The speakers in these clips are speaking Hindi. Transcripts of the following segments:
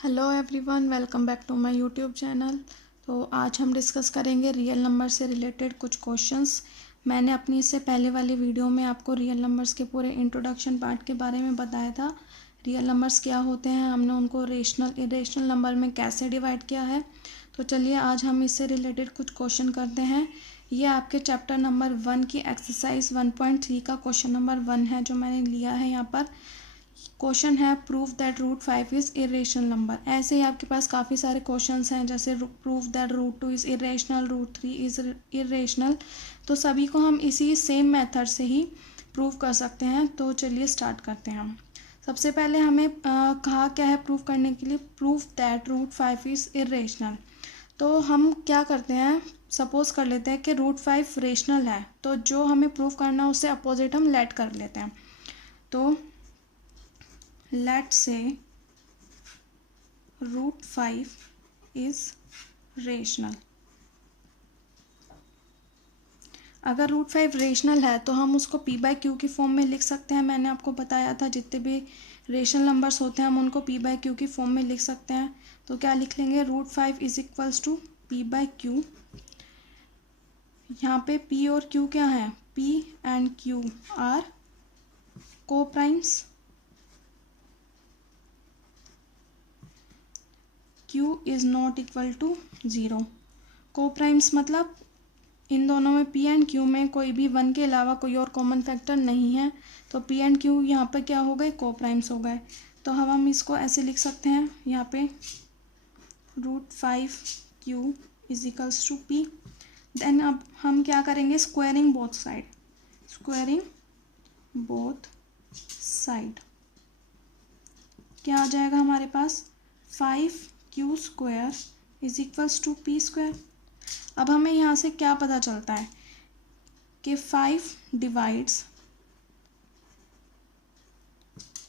Hello everyone, welcome back to my YouTube channel. तो आज हम डिस्कस करेंगे रियल नंबर से रिलेटेड कुछ क्वेश्चंस। मैंने अपनी इससे पहले वाली वीडियो में आपको रियल नंबर्स के पूरे इंट्रोडक्शन पार्ट के बारे में बताया था। रियल नंबर्स क्या होते हैं, हमने उनको रेशनल इरेशनल नंबर में कैसे डिवाइड किया है। तो चलिए आज हम इससे रिलेटेड कुछ क्वेश्चन करते हैं। ये आपके चैप्टर नंबर 1 की एक्सरसाइज 1.3 का क्वेश्चन नंबर 1 है जो मैंने लिया है यहाँ पर। क्वेश्चन है prove that root 5 is irrational number. ऐसे ही आपके पास काफ़ी सारे क्वेश्चंस हैं, जैसे prove that root 2 is irrational, root 3 is irrational. तो सभी को हम इसी सेम मेथड से ही प्रूव कर सकते हैं। तो चलिए स्टार्ट करते हैं हम। सबसे पहले हमें कहा क्या है प्रूव करने के लिए, prove that root 5 is irrational. तो हम क्या करते हैं, सपोज कर लेते हैं कि रूट 5 रेशनल है, तो जो हमें प्रूव करना है उससे अपोजिट हम लेट कर लेते हैं। तो let's say root 5 is rational। अगर रूट 5 रेशनल है तो हम उसको p बाई क्यू की फॉर्म में लिख सकते हैं। मैंने आपको बताया था जितने भी रेशनल नंबर्स होते हैं हम उनको p बाई क्यू की फॉर्म में लिख सकते हैं। तो क्या लिख लेंगे, root 5 is equals to p by q. यहाँ पे p और q क्या है, p and q are coprimes, q is not equal to 0। को प्राइम्स मतलब इन दोनों में p एंड q में कोई भी 1 के अलावा कोई और कॉमन फैक्टर नहीं है। तो p एंड q यहाँ पर क्या हो गए, को प्राइम्स हो गए। तो हम इसको ऐसे लिख सकते हैं यहाँ पे root 5q is equals to p। Then अब हम क्या करेंगे, squaring both side, squaring both side क्या आ जाएगा हमारे पास, 5q square is equals to p square. अब हमें यहाँ से क्या पता चलता है कि 5 डिवाइड्स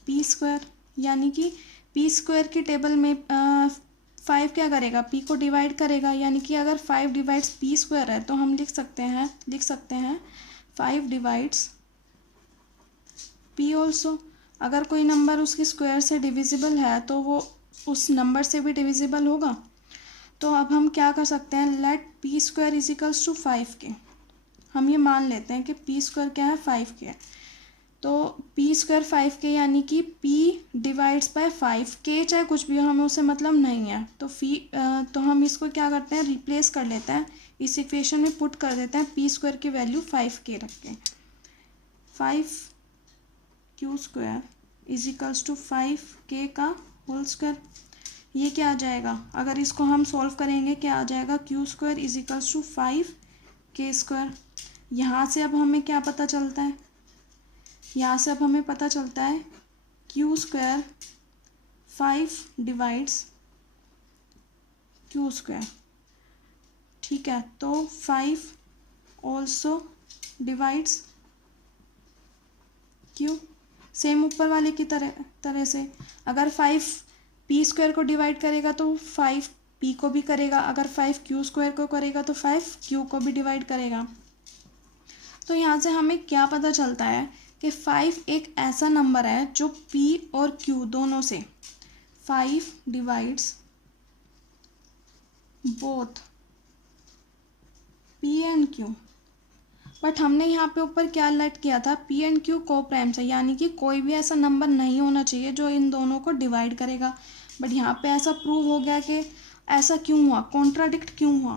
p स्क्वायर, यानी कि p स्क्वायर की टेबल में 5 क्या करेगा, p को डिवाइड करेगा। यानी कि अगर 5 डिवाइड्स p स्क्वायर है तो हम लिख सकते हैं 5 डिवाइड्स p ऑल्सो। अगर कोई नंबर उसके स्क्वायर से डिविजिबल है तो वो उस नंबर से भी डिविजिबल होगा। तो अब हम क्या कर सकते हैं, let p square is equals to 5 k. हम ये मान लेते हैं कि पी स्क्वायर क्या है, 5 के। तो पी स्क्वायर 5 के यानी कि पी डिवाइड्स बाय 5 के, चाहे कुछ भी हो हमें उससे मतलब नहीं है। तो हम इसको क्या करते हैं, रिप्लेस कर लेते हैं, इस इक्वेशन में पुट कर देते हैं पी स्क्वायर की वैल्यू 5 के रख के। 5q square is equals to 5k का होल स्क्वायर। ये क्या आ जाएगा, अगर इसको हम सॉल्व करेंगे क्या आ जाएगा, q square is equals to 5k square. यहाँ से अब हमें क्या पता चलता है, यहाँ से अब हमें पता चलता है q square 5 divides q square. ठीक है, तो 5 ऑल्सो डिवाइड्स q। सेम ऊपर वाले की तरह से अगर 5 p स्क्वायर को डिवाइड करेगा तो 5 p को भी करेगा, अगर 5 q स्क्वायर को करेगा तो 5 q को भी डिवाइड करेगा। तो यहाँ से हमें क्या पता चलता है कि 5 एक ऐसा नंबर है जो p और q दोनों से 5 divides both p and q। But हमने यहाँ पे ऊपर क्या लेट किया था, p एंड q को प्राइम्स है, यानी कि कोई भी ऐसा नंबर नहीं होना चाहिए जो इन दोनों को डिवाइड करेगा। बट यहाँ पे ऐसा प्रूव हो गया कि ऐसा क्यों हुआ, कॉन्ट्राडिक्ट क्यों हुआ,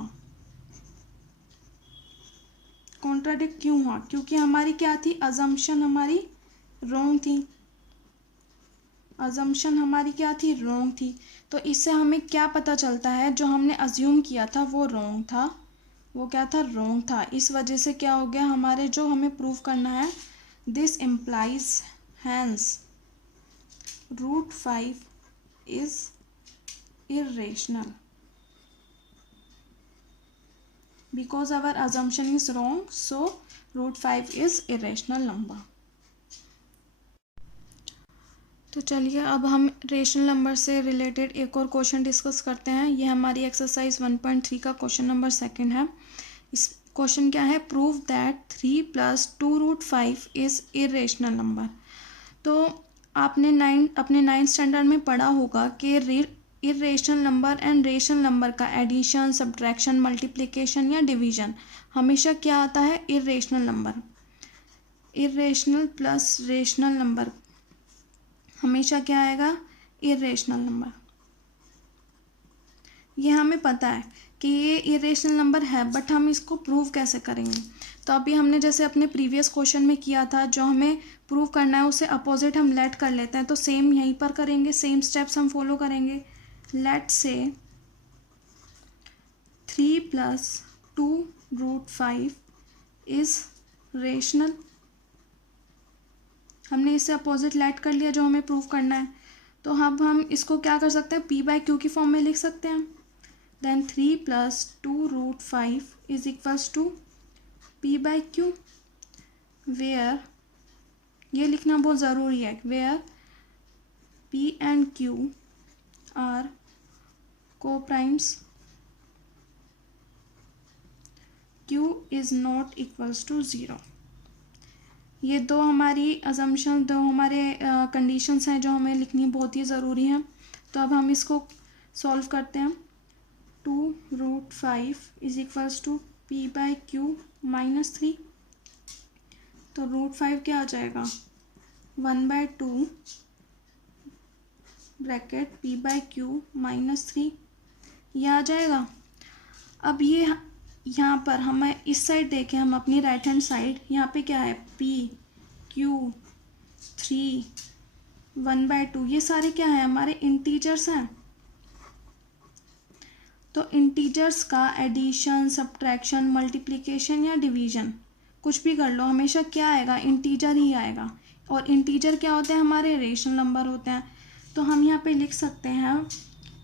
कॉन्ट्राडिक्ट क्यों हुआ, क्योंकि हमारी क्या थी, अजम्पशन हमारी रॉन्ग थी, अजम्पशन हमारी क्या थी, रॉन्ग थी। तो इससे हमें क्या पता चलता है, जो हमने अज्यूम किया था वो रॉन्ग था, वो क्या था, रॉन्ग था। इस वजह से क्या हो गया, हमारे जो हमें प्रूव करना है, this implies hence root 5 is irrational because our assumption is wrong, so root 5 is irrational number. तो चलिए अब हम रेशनल नंबर से रिलेटेड एक और क्वेश्चन डिस्कस करते हैं। ये हमारी एक्सरसाइज 1.3 का क्वेश्चन नंबर 2 है। इस क्वेश्चन क्या है, prove that 3 + 2 root 5 is irrational number. तो आपने अपने 9th स्टैंडर्ड में पढ़ा होगा कि irrational number and rational number का एडिशन, सब्ट्रैक्शन, मल्टीप्लिकेशन या डिवीजन हमेशा क्या आता है? Irrational number. Irrational plus rational number हमेशा क्या आएगा? Irrational number. ये हमें पता है कि ये इरेशनल नंबर है, बट हम इसको प्रूव कैसे करेंगे? तो अभी हमने जैसे अपने प्रीवियस क्वेश्चन में किया था, जो हमें प्रूव करना है उसे अपोजिट हम लेट कर लेते हैं, तो सेम यहीं पर करेंगे, सेम स्टेप्स हम फॉलो करेंगे। लेट से 3 + 2√5 इज रेशनल। हमने इसे अपोजिट लेट कर लिया जो हमें प्रूव करना है, तो अब हम इसको क्या कर सकते हैं? p/q की फॉर्म में लिख सकते हैं। Then 3 + 2√5 is equals to p/q, where ये लिखना बहुत ज़रूरी है, where p and q are co-primes, q is not equals to 0। ये दो हमारी अजम्पशन, दो हमारे कंडीशंस हैं जो हमें लिखनी बहुत ही ज़रूरी हैं। तो अब हम इसको सॉल्व करते हैं। 2√5 इज इक्वल्स टू p/q -3। तो √5 क्या आ जाएगा? 1/2 ब्रैकेट p/q -3 ये आ जाएगा। अब ये यहाँ पर हमें इस साइड देखें, हम अपनी राइट हैंड साइड, यहाँ पे क्या है? p/q 3 1/2 ये सारे क्या है? हमारे इंटीजर्स हैं। तो इंटीजर्स का एडिशन, सब्ट्रैक्शन, मल्टीप्लिकेशन या डिवीजन कुछ भी कर लो, हमेशा क्या आएगा? इंटीजर ही आएगा। और इंटीजर क्या होते हैं? हमारे रेशनल नंबर होते हैं। तो हम यहाँ पे लिख सकते हैं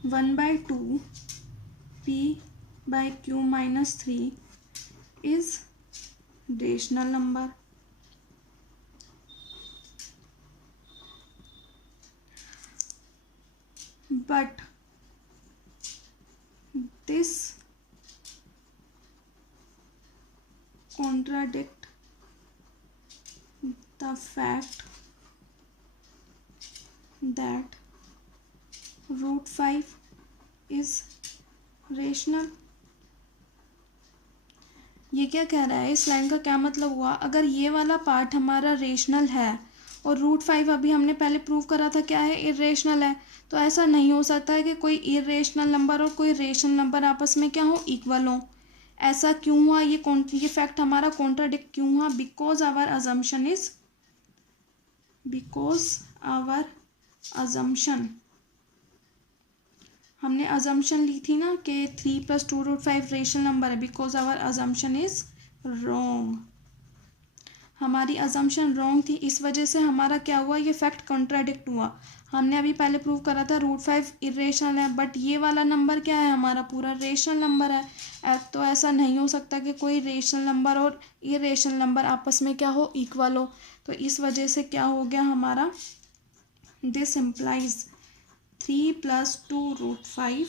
1/2 p/q -3 is rational number. But this contradict the fact that √5 is rational। ये क्या कह रहा है? इस लाइन का क्या मतलब हुआ? अगर ये वाला पार्ट हमारा रेशनल है और √5 अभी हमने पहले प्रूव करा था क्या है? इरेशनल है, तो ऐसा नहीं हो सकता है कि कोई इरेशनल नंबर और कोई रेशनल नंबर आपस में क्या हो? इक्वल हो। ऐसा क्यों हुआ? ये फैक्ट हमारा कॉन्ट्राडिक्ट क्यों हुआ? बिकॉज आवर अजम्पशन हमने अजम्पशन ली थी ना कि 3 + 2√5 रेशनल नंबर है, because our assumption is wrong. हमारी अजम्पशन रॉन्ग थी, इस वजह से हमारा क्या हुआ? ये फैक्ट कॉन्ट्राडिक्ट हुआ। हमने अभी पहले प्रूव करा था √5 इरेशनल है, बट ये वाला नंबर क्या है? हमारा पूरा रेशनल नंबर है। तो ऐसा नहीं हो सकता कि कोई रेशनल नंबर और इरेशनल नंबर आपस में क्या हो? इक्वल हो। तो इस वजह से क्या हो गया हमारा? This implies 3 + 2√5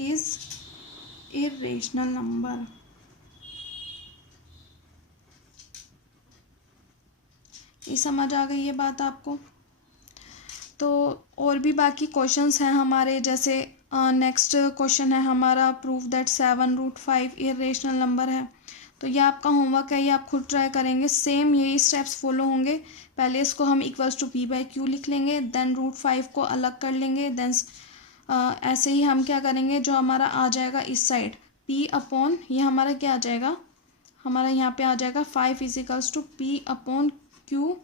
is irrational number. ये समझ आ गई ये बात आपको? तो और भी बाकी क्वेश्चंस हैं हमारे, जैसे नेक्स्ट क्वेश्चन है हमारा, प्रूव दैट 7√5 इरेशनल नंबर है। तो ये आपका होमवर्क है, ये आप खुद ट्राई करेंगे, सेम यही स्टेप्स फॉलो होंगे। पहले इसको हम इक्वल्स टू p/q लिख लेंगे, देन √5 को अलग कर लेंगे, देन ऐसे ही हम क्या करेंगे, जो हमारा आ जाएगा इस साइड p/ ये हमारा क्या आ जाएगा? हमारा यहाँ पे आ जाएगा 5 = p/q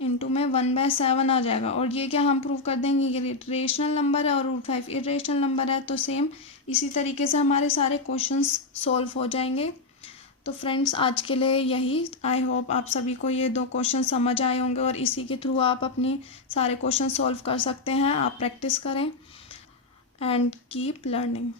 इंटू में 1/7 आ जाएगा। और ये क्या हम प्रूव कर देंगे? ये रेशनल नंबर है और √5 इरेशनल नंबर है। तो सेम इसी तरीके से हमारे सारे क्वेश्चंस सॉल्व हो जाएंगे। तो फ्रेंड्स आज के लिए यही, आई होप आप सभी को ये 2 क्वेश्चन समझ आए होंगे और इसी के थ्रू आप अपनी सारे क्वेश्चन सॉल्व कर सकते हैं। आप प्रैक्टिस करें एंड कीप लर्निंग।